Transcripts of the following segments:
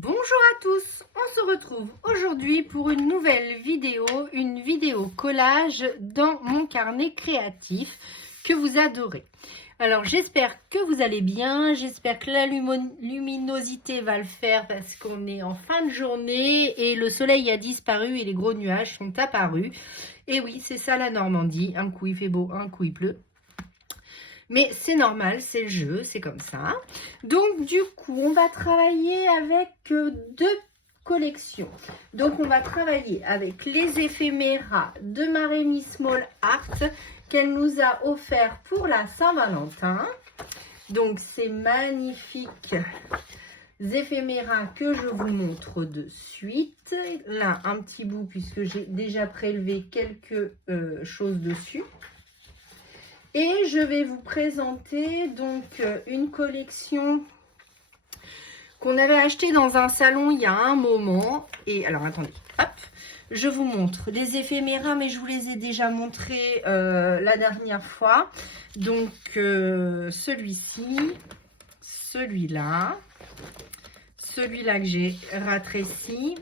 Bonjour à tous, on se retrouve aujourd'hui pour une nouvelle vidéo, une vidéo collage dans mon carnet créatif que vous adorez. Alors j'espère que vous allez bien, j'espère que la luminosité va le faire parce qu'on est en fin de journée et le soleil a disparu et les gros nuages sont apparus. Et oui, c'est ça la Normandie, un coup il fait beau, un coup il pleut. Mais c'est normal, c'est le jeu, c'est comme ça. Donc du coup, on va travailler avec deux collections. Donc on va travailler avec les éphéméras de Marémy Small Art qu'elle nous a offert pour la Saint-Valentin. Donc ces magnifiques éphéméras que je vous montre de suite. Là, un petit bout puisque j'ai déjà prélevé quelque chose dessus. Et je vais vous présenter donc une collection qu'on avait achetée dans un salon il y a un moment. Et alors attendez, hop, je vous montre les éphéméras, mais je vous les ai déjà montrés la dernière fois. Donc celui-ci, celui-là, celui-là que j'ai rétréci,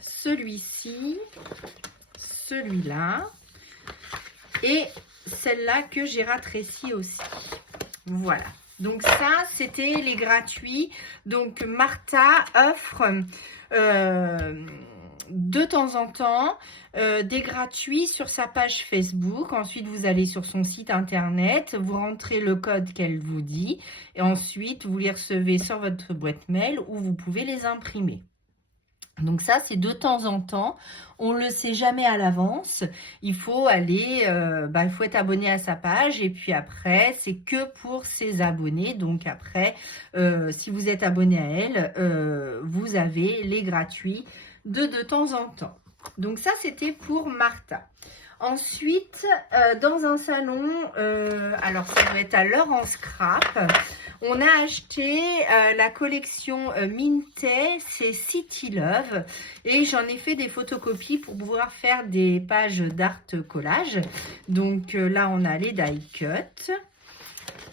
celui-ci, celui-là et celle-là que j'ai rétrécie aussi. Voilà. Donc ça, c'était les gratuits. Donc Martha offre de temps en temps des gratuits sur sa page Facebook. Ensuite, vous allez sur son site internet, vous rentrez le code qu'elle vous dit et ensuite, vous les recevez sur votre boîte mail ou vous pouvez les imprimer. Donc ça, c'est de temps en temps. On ne le sait jamais à l'avance. Il faut aller, il faut être abonné à sa page. Et puis après, c'est que pour ses abonnés. Donc après, si vous êtes abonné à elle, vous avez les gratuits de temps en temps. Donc ça, c'était pour Martha. Ensuite, dans un salon, alors ça doit être à l'heure en scrap, on a acheté la collection Mintet, c'est City Love. Et j'en ai fait des photocopies pour pouvoir faire des pages d'art collage. Donc là, on a les die cut.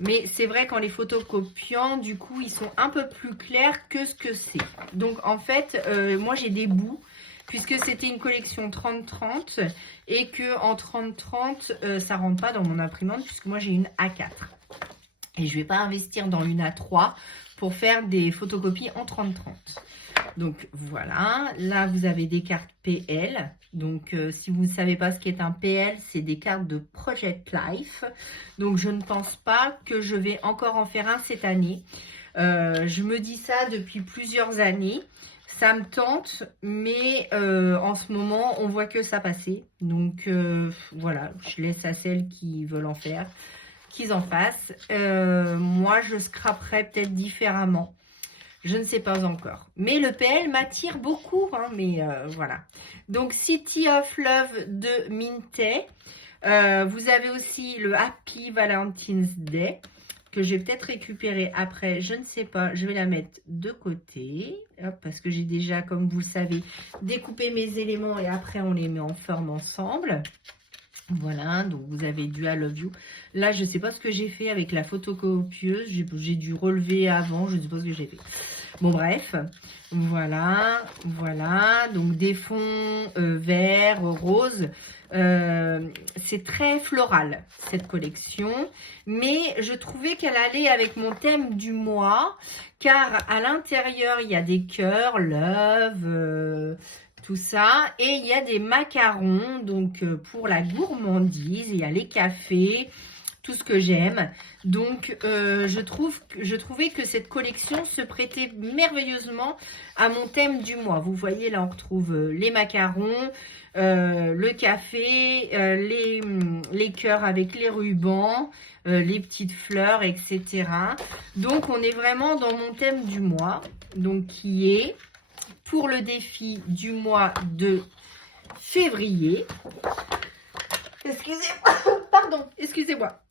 Mais c'est vrai qu'en les photocopiant, du coup, ils sont un peu plus clairs que ce que c'est. Donc en fait, moi j'ai des bouts. Puisque c'était une collection 30-30 et que en 30-30, ça rentre pas dans mon imprimante puisque moi j'ai une A4. Et je vais pas investir dans une A3 pour faire des photocopies en 30-30. Donc voilà, là vous avez des cartes PL. Donc si vous ne savez pas ce qu'est un PL, c'est des cartes de Project Life. Donc je ne pense pas que je vais encore en faire un cette année. Je me dis ça depuis plusieurs années. Ça me tente, mais en ce moment, on voit que ça passer. Donc, voilà, je laisse à celles qui veulent en faire, qu'ils en fassent. Moi, je scraperai peut-être différemment. Je ne sais pas encore. Mais le PL m'attire beaucoup, hein, mais voilà. Donc, City of Love de Mintet. Vous avez aussi le Happy Valentine's Day, que je vais peut-être récupérer après, je ne sais pas, je vais la mettre de côté, hop, parce que j'ai déjà, comme vous le savez, découpé mes éléments et après on les met en forme ensemble. Voilà, donc vous avez du I Love You. Là, je ne sais pas ce que j'ai fait avec la photocopieuse, j'ai dû relever avant, je ne sais pas ce que j'ai fait. Bon, bref, voilà, voilà, donc des fonds verts, roses. C'est très floral cette collection, mais je trouvais qu'elle allait avec mon thème du mois, car à l'intérieur il y a des cœurs, love, tout ça, et il y a des macarons, donc pour la gourmandise, il y a les cafés, tout ce que j'aime. Donc je trouvais que cette collection se prêtait merveilleusement à mon thème du mois. Vous voyez, là on retrouve les macarons, le café, les cœurs avec les rubans, les petites fleurs, etc. Donc on est vraiment dans mon thème du mois, donc qui est pour le défi du mois de février. Excusez-moi, pardon, excusez-moi.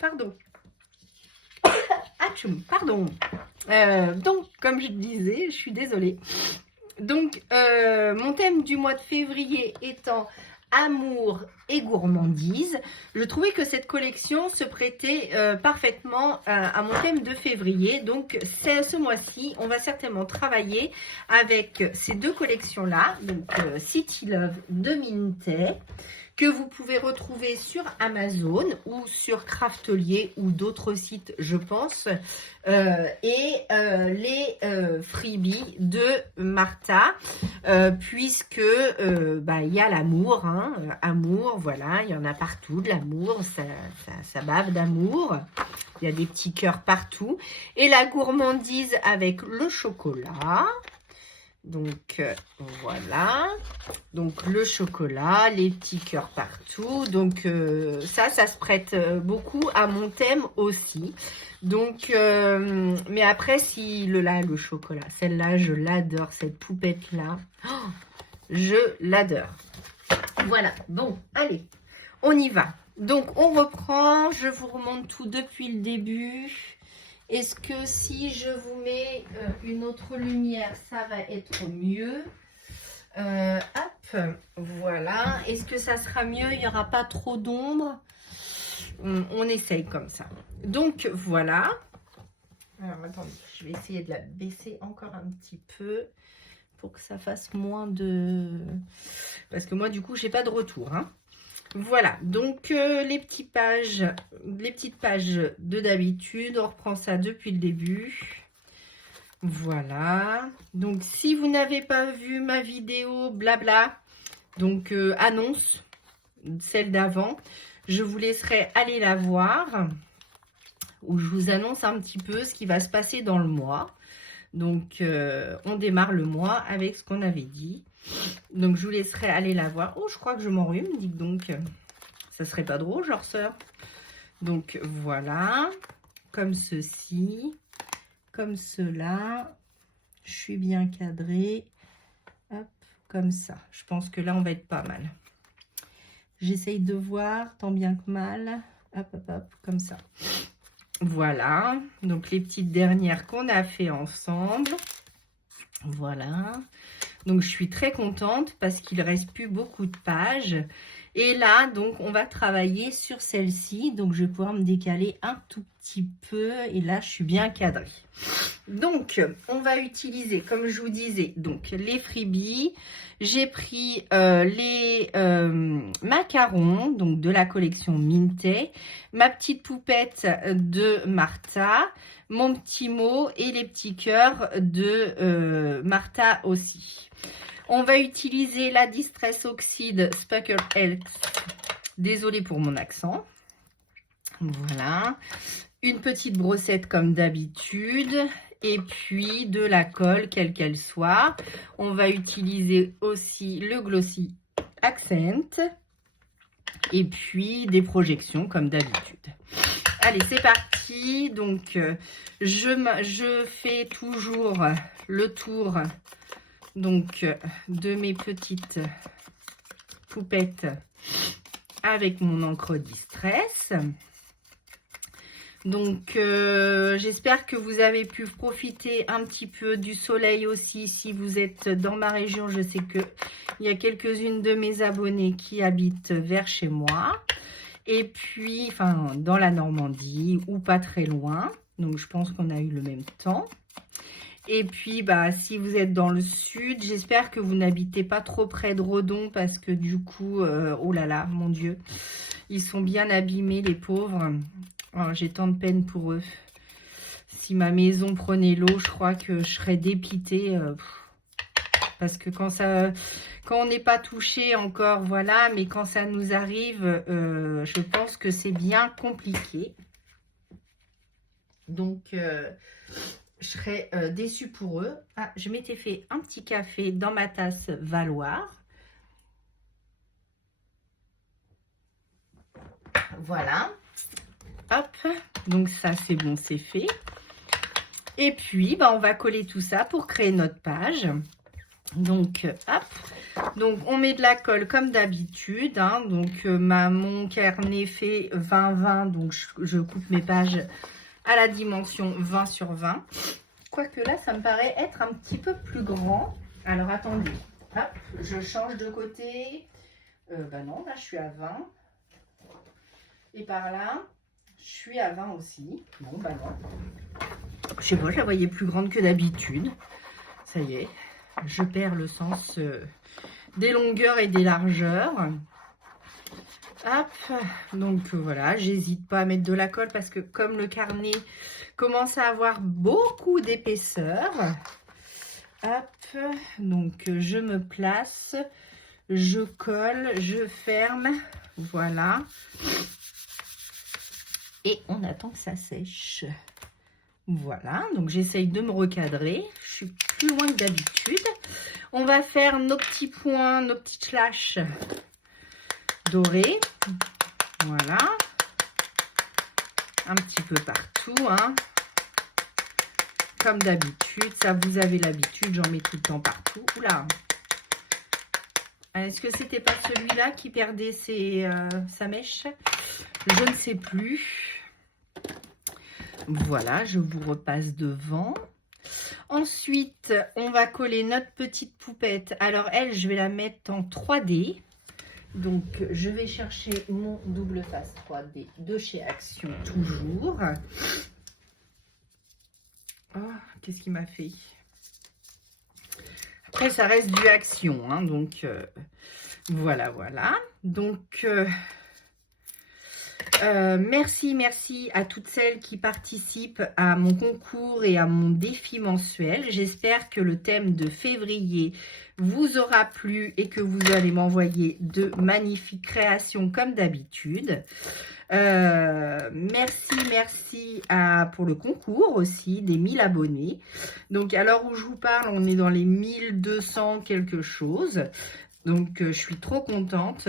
Pardon. Atchoum, pardon. Donc, comme je disais, je suis désolée. Donc, mon thème du mois de février étant Amour et gourmandise. Je trouvais que cette collection se prêtait parfaitement à mon thème de février. Donc, ce mois-ci, on va certainement travailler avec ces deux collections-là. Donc, City Love de Minté, que vous pouvez retrouver sur Amazon ou sur Craftelier ou d'autres sites, je pense. Les freebies de Martha, puisque il y a l'amour, hein, amour, voilà, il y en a partout, de l'amour, ça bave d'amour. Il y a des petits cœurs partout. Et la gourmandise avec le chocolat. Donc, voilà. Donc, le chocolat, les petits cœurs partout. Donc, ça se prête beaucoup à mon thème aussi. Donc, mais après, si le chocolat, celle-là, je l'adore, cette poupette-là. Oh, je l'adore. Voilà. Bon, allez, on y va. Donc, on reprend. Je vous remonte tout depuis le début. Est-ce que si je vous mets une autre lumière, ça va être mieux? Hop, voilà. Est-ce que ça sera mieux? Il n'y aura pas trop d'ombre? On essaye comme ça. Donc, voilà. Alors, attendez, je vais essayer de la baisser encore un petit peu pour que ça fasse moins de... Parce que moi, du coup, j'ai pas de retour, hein. Voilà, donc les petites pages de d'habitude, on reprend ça depuis le début. Voilà, donc si vous n'avez pas vu ma vidéo blabla, donc annonce, celle d'avant, je vous laisserai aller la voir, où je vous annonce un petit peu ce qui va se passer dans le mois. Donc, on démarre le mois avec ce qu'on avait dit. Donc, je vous laisserai aller la voir. Oh, je crois que je m'enrhume, dites donc. Ça serait pas drôle, genre sœur. Donc, voilà. Comme ceci. Comme cela. Je suis bien cadrée. Hop, comme ça. Je pense que là, on va être pas mal. J'essaye de voir, tant bien que mal. Hop, hop, hop, comme ça. Voilà, donc les petites dernières qu'on a fait ensemble. Voilà, donc je suis très contente parce qu'il reste plus beaucoup de pages. Et là, donc, on va travailler sur celle-ci. Donc, je vais pouvoir me décaler un tout petit peu. Et là, je suis bien cadrée. Donc, on va utiliser, comme je vous disais, donc les freebies. J'ai pris les macarons, donc de la collection Minté, ma petite poupette de Martha, mon petit mot et les petits cœurs de Martha aussi. On va utiliser la Distress Oxide Sparkle Health. Désolée pour mon accent. Voilà. Une petite brossette comme d'habitude. Et puis de la colle, quelle qu'elle soit. On va utiliser aussi le Glossy Accent. Et puis des projections comme d'habitude. Allez, c'est parti. Donc, je fais toujours le tour donc de mes petites poupettes avec mon encre Distress. Donc, j'espère que vous avez pu profiter un petit peu du soleil aussi. Si vous êtes dans ma région, je sais qu'il y a quelques-unes de mes abonnés qui habitent vers chez moi. Et puis, enfin, dans la Normandie ou pas très loin. Donc, je pense qu'on a eu le même temps. Et puis, bah, si vous êtes dans le sud, j'espère que vous n'habitez pas trop près de Redon parce que du coup, oh là là, mon Dieu, ils sont bien abîmés, les pauvres. Oh, j'ai tant de peine pour eux. Si ma maison prenait l'eau, je crois que je serais dépitée. Parce que quand on n'est pas touché encore, voilà, mais quand ça nous arrive, je pense que c'est bien compliqué. Donc, je serais déçue pour eux. Ah, je m'étais fait un petit café dans ma tasse Valoir. Voilà. Hop, donc ça c'est bon, c'est fait. Et puis, bah, on va coller tout ça pour créer notre page. Donc, hop. Donc, on met de la colle comme d'habitude. Hein. Donc, mon carnet fait 20-20. Donc, je coupe mes pages à la dimension 20 sur 20. Quoique là, ça me paraît être un petit peu plus grand. Alors, attendez. Hop, je change de côté. Bah non, là je suis à 20. Et par là, je suis à 20 aussi. Bon, bah non. Je sais pas, je la voyais plus grande que d'habitude. Ça y est, je perds le sens des longueurs et des largeurs. Hop, donc voilà, j'hésite pas à mettre de la colle parce que comme le carnet commence à avoir beaucoup d'épaisseur, hop, donc je me place, je colle, je ferme, voilà. Et on attend que ça sèche. Voilà, donc j'essaye de me recadrer. Je suis plus loin que d'habitude. On va faire nos petits points, nos petites slashes dorés. Voilà. Un petit peu partout, hein. Comme d'habitude, ça vous avez l'habitude, j'en mets tout le temps partout. Oula. Est-ce que c'était pas celui-là qui perdait sa mèche? Je ne sais plus. Voilà, je vous repasse devant. Ensuite, on va coller notre petite poupette. Alors, elle, je vais la mettre en 3D. Donc, je vais chercher mon double face 3D de chez Action, toujours. Oh, qu'est-ce qu'il m'a fait? Après, ça reste du Action, hein, donc voilà, voilà. Donc, merci à toutes celles qui participent à mon concours et à mon défi mensuel. J'espère que le thème de février vous aura plu et que vous allez m'envoyer de magnifiques créations comme d'habitude. Merci pour le concours aussi, des 1000 abonnés. Donc à l'heure où je vous parle, on est dans les 1200 quelque chose. Donc je suis trop contente.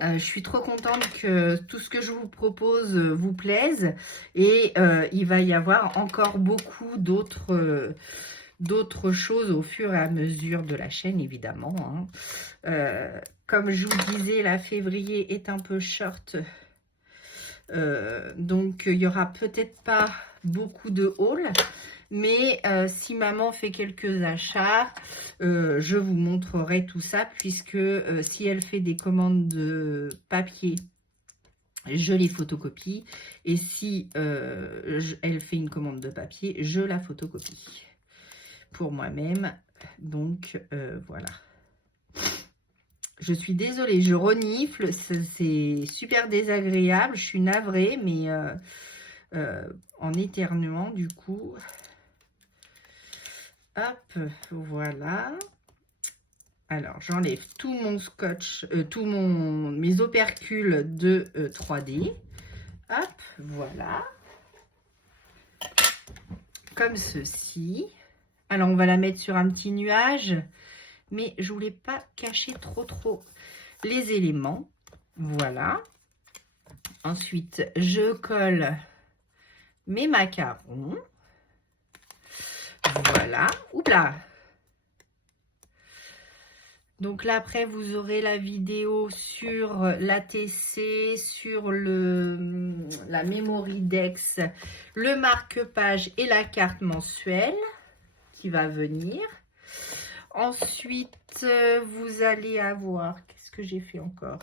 Je suis trop contente que tout ce que je vous propose vous plaise et il va y avoir encore beaucoup d'autres choses au fur et à mesure de la chaîne, évidemment, hein. Comme je vous disais, la février est un peu short, donc il n'y aura peut-être pas beaucoup de hauls. Mais si maman fait quelques achats, je vous montrerai tout ça, puisque si elle fait des commandes de papier, je les photocopie. Et si elle fait une commande de papier, je la photocopie pour moi-même. Donc, voilà. Je suis désolée, je renifle, c'est super désagréable. Je suis navrée, mais en éternuant, du coup... Hop, voilà. Alors, j'enlève tout mon scotch, mes opercules de 3D. Hop, voilà. Comme ceci. Alors, on va la mettre sur un petit nuage. Mais je voulais pas cacher trop les éléments. Voilà. Ensuite, je colle mes macarons. Voilà. Oula. Donc là, après, vous aurez la vidéo sur l'ATC, sur la Memory Dex, le marque-page et la carte mensuelle qui va venir. Ensuite, vous allez avoir... Qu'est-ce que j'ai fait encore?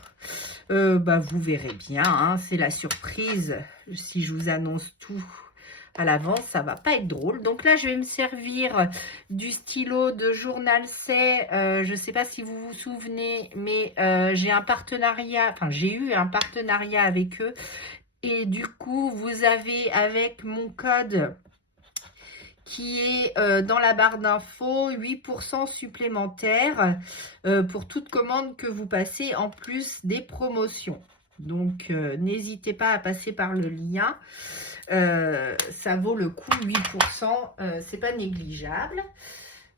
Vous verrez bien, hein, c'est la surprise. Si je vous annonce tout à l'avance, ça va pas être drôle. Donc là, je vais me servir du stylo de Journal C. Je ne sais pas si vous vous souvenez, mais j'ai un partenariat, enfin j'ai eu un partenariat avec eux. Et du coup, vous avez avec mon code qui est dans la barre d'infos, 8% supplémentaire pour toute commande que vous passez en plus des promotions. Donc, n'hésitez pas à passer par le lien. Ça vaut le coup, 8%, c'est pas négligeable.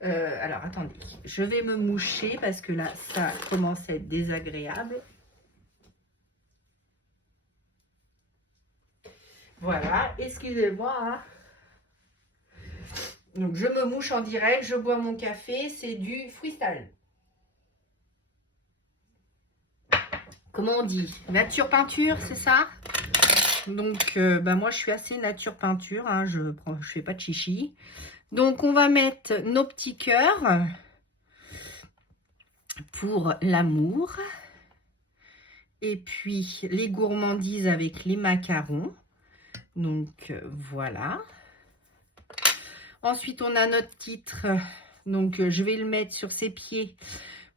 Alors, attendez, je vais me moucher parce que là, ça commence à être désagréable. Voilà, excusez-moi, hein. Donc, je me mouche en direct, je bois mon café, c'est du freestyle. Comment on dit? Nature peinture, c'est ça? Donc, moi, je suis assez nature peinture, hein, je fais pas de chichi. Donc, on va mettre nos petits cœurs. pour l'amour. Et puis les gourmandises avec les macarons. Donc voilà. Ensuite, on a notre titre. Donc je vais le mettre sur ses pieds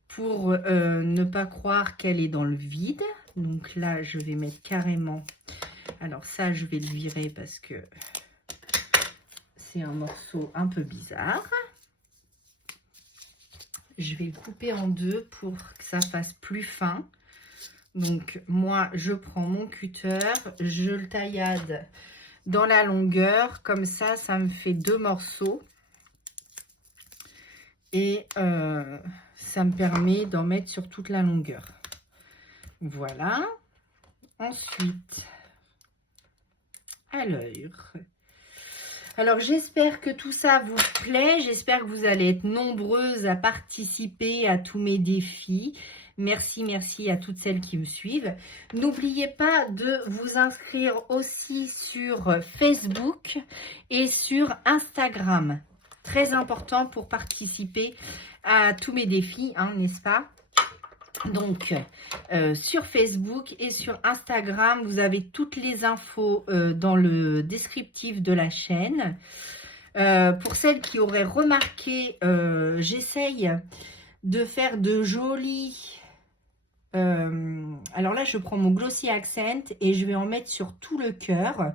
pour ne pas croire qu'elle est dans le vide. Donc là, je vais mettre carrément... Alors ça, je vais le virer parce que c'est un morceau un peu bizarre. Je vais le couper en deux pour que ça fasse plus fin. Donc moi, je prends mon cutter, je le taillade dans la longueur. Comme ça, ça me fait 2 morceaux. Et ça me permet d'en mettre sur toute la longueur. Voilà. Ensuite, alors j'espère que tout ça vous plaît. J'espère que vous allez être nombreuses à participer à tous mes défis. Merci, merci à toutes celles qui me suivent. N'oubliez pas de vous inscrire aussi sur Facebook et sur Instagram. Très important pour participer à tous mes défis, hein, n'est-ce pas? Donc, sur Facebook et sur Instagram, vous avez toutes les infos dans le descriptif de la chaîne. Pour celles qui auraient remarqué, j'essaye de faire de jolis... alors là, je prends mon Glossy Accent et je vais en mettre sur tout le cœur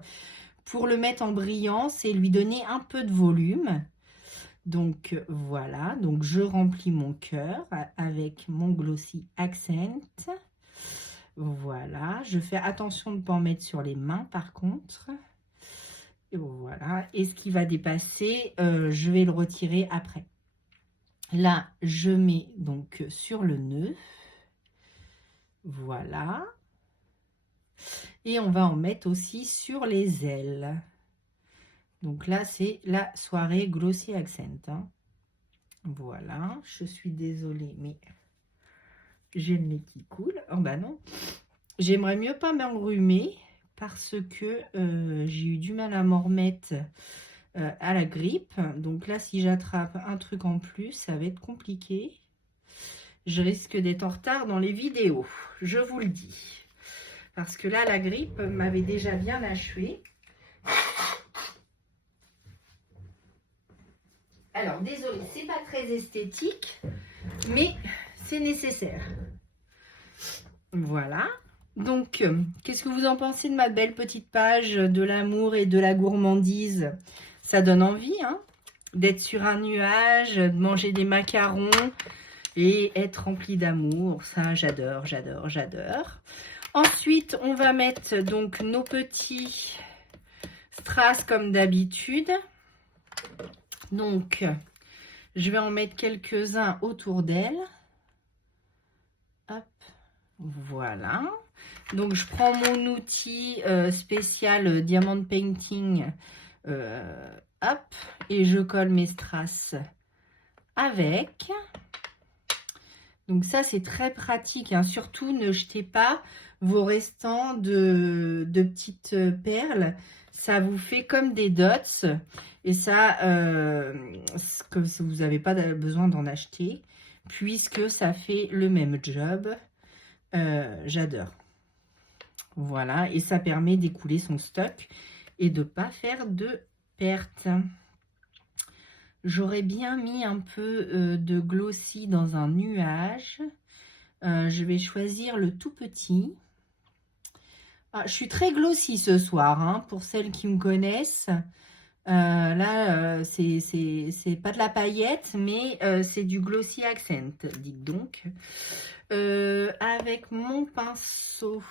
pour le mettre en brillance et lui donner un peu de volume. Donc voilà, donc je remplis mon cœur avec mon Glossy Accent. Voilà, je fais attention de ne pas en mettre sur les mains par contre. Et voilà, et ce qui va dépasser, je vais le retirer après. Là, je mets donc sur le nœud. Voilà. Et on va en mettre aussi sur les ailes. Donc là, c'est la soirée Glossy Accent. Hein. Voilà, je suis désolée, mais j'ai le nez qui coule. Oh bah non, j'aimerais mieux pas m'enrhumer parce que j'ai eu du mal à m'en remettre à la grippe. Donc là, si j'attrape un truc en plus, ça va être compliqué. Je risque d'être en retard dans les vidéos, je vous le dis. Parce que là, la grippe m'avait déjà bien achevé. Alors, désolée, c'est pas très esthétique, mais c'est nécessaire. Voilà. Donc, qu'est-ce que vous en pensez de ma belle petite page de l'amour et de la gourmandise? Ça donne envie, hein, d'être sur un nuage, de manger des macarons et être rempli d'amour. Ça, j'adore, j'adore, j'adore. Ensuite, on va mettre donc nos petits strass comme d'habitude. Donc, je vais en mettre quelques-uns autour d'elle. Hop, voilà. Donc, je prends mon outil spécial Diamond Painting. Hop, et je colle mes strass avec. Donc, ça, c'est très pratique. Hein. Surtout, ne jetez pas vos restants de petites perles. Ça vous fait comme des dots. Et ça, que vous n'avez pas besoin d'en acheter, puisque ça fait le même job. J'adore. Voilà, et ça permet d'écouler son stock et de ne pas faire de pertes. J'aurais bien mis un peu de glossy dans un nuage. Je vais choisir le tout petit. Ah, je suis très glossy ce soir, hein, pour celles qui me connaissent. Là, c'est pas de la paillette, mais c'est du Glossy Accent, dites donc. Avec mon pinceau,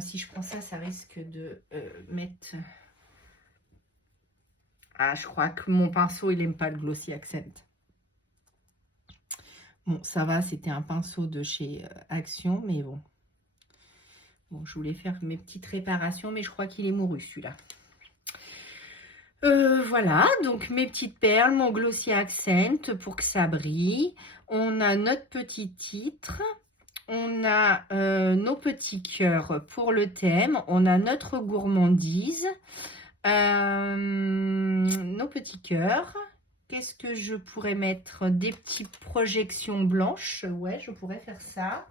si je prends ça, ça risque de mettre... Ah, je crois que mon pinceau, il n'aime pas le Glossy Accent. Bon, ça va, c'était un pinceau de chez Action, mais bon. Bon, je voulais faire mes petites réparations, mais je crois qu'il est mouru, celui-là. Voilà, donc mes petites perles, mon Glossy Accent pour que ça brille. On a notre petit titre. On a nos petits cœurs pour le thème. On a notre gourmandise. Nos petits cœurs. qu'est-ce que je pourrais mettre? Des petites projections blanches. Ouais, je pourrais faire ça.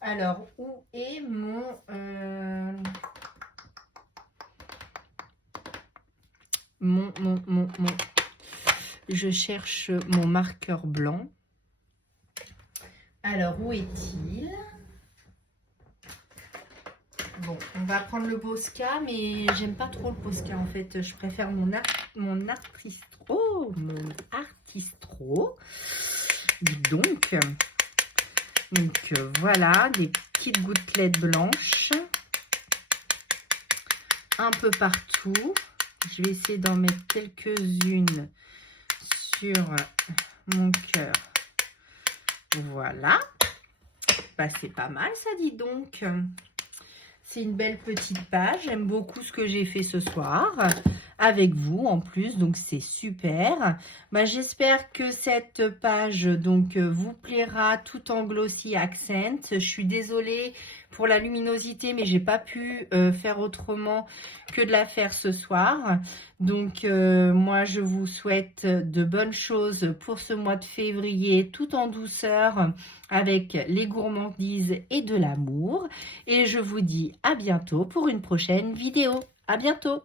Alors, où est mon... Je cherche mon marqueur blanc. Alors, où est-il? Bon, on va prendre le Posca, mais j'aime pas trop le Posca en fait. Je préfère mon Artistro. Mon Artistro. Donc voilà, des petites gouttelettes blanches. Un peu partout. Je vais essayer d'en mettre quelques-unes sur mon cœur. Voilà. Bah, c'est pas mal ça, dis donc. C'est une belle petite page. J'aime beaucoup ce que j'ai fait ce soir avec vous en plus. Donc, c'est super. Bah, j'espère que cette page donc vous plaira tout en glossy accent. Je suis désolée pour la luminosité, mais j'ai pas pu faire autrement que de la faire ce soir. Donc, moi, je vous souhaite de bonnes choses pour ce mois de février, tout en douceur, avec les gourmandises et de l'amour. Et je vous dis à bientôt pour une prochaine vidéo. À bientôt!